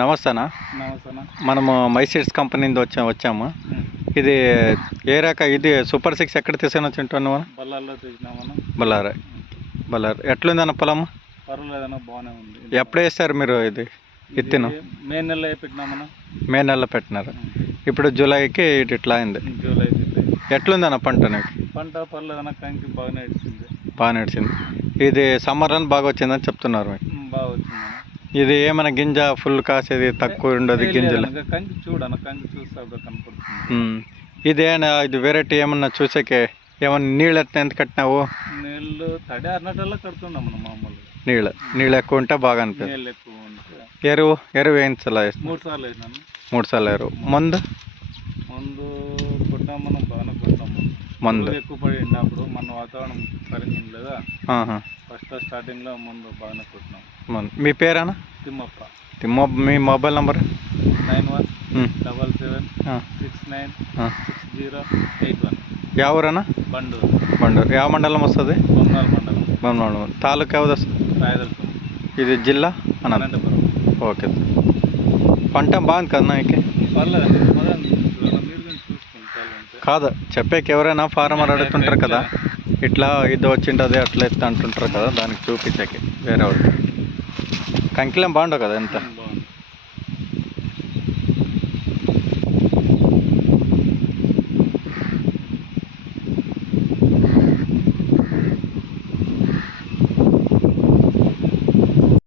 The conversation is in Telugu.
నమస్తే అన్న. నమస్తే అన్న. మనము మైసీడ్స్ కంపెనీ నుండి వచ్చాము. ఇది ఏ రక ఇది సూపర్ 6 ఎక్కడ తీసుకొని వచ్చింటాను మనం? బల్లార్లో తెచ్చినామన్నా. బల్లారు ఎట్లుందన్న పొలం? పర్వాలేదన్నా, బాగానే ఉంది. ఎప్పుడు వేస్తారు మీరు ఇది ఇత్తిన? మే నెలలో పెట్టినామన్నా. మే నెలలో పెట్టినారు. ఇప్పుడు జూలైకి ఇట్లా అయింది. జూలై ఎట్లుందన్న పంట నీకు? పంట పర్లేదన్నా, కంకి బాగా నడిచింది. బాగా నడిచింది. ఇది సమ్మర్ రన్ బాగా వచ్చిందని చెప్తున్నారు మీకు. బాగా వచ్చిందన్న. ఇది ఏమైనా గింజ ఫుల్ కాసేది తక్కువ ఉండదు గింజలు? కంకి చూడన్న, కంకి చూస్తే కనపడుతుంది. ఇది వెరైటీ ఏమన్నా చూసాకే ఏమన్నా నీళ్ళు ఎంత కట్టినావు? నీళ్ళు తడి అన్నట్టల్లా కడుతున్నాం మనం మామూలుగా. నీళ్ళు ఎక్కువ ఉంటే బాగా అనిపిస్తుంది. నీళ్ళు ఎక్కువ ఉంటే ఎరువు వేయించాలా? 3 సార్లు వేసినాను. 3 సార్లు ఎరువు. మందు కొట్టాం మనం, బాగానే కొట్టాము. మందు ఎక్కువ పడింది అప్పుడు, మన వాతావరణం సరిగ్గా ఉండలేదా. ఫస్ట్ స్టార్టింగ్లో ముందు బాగానే కొట్టినాం. మీ పేరేనా? తిమ్మప్ప. మీ మొబైల్ నంబర్? 9177696081. ఎవరన్నా? బండూరు. ಯಾವ మండలం వస్తుంది? మండలం. తాలూకా ఎవరు వస్తుంది? రాయదల్పురం. ఇది జిల్లా అనంతపురం. ఓకే. పంట బాగుంది కదా నీకు? పర్లేదండి, మీరు చూసుకుంటారు. కాదు, చెప్పేకి ఎవరైనా ఫార్మర్ అడుగుతుంటారు కదా, ఇట్లా ఇది వచ్చింటుంది అట్లా ఎత్తా అంటుంటారు కదా, దానికి చూపించాకి వేరే వాళ్ళు. కంకిలం బాగుండవు కదా ఎంత?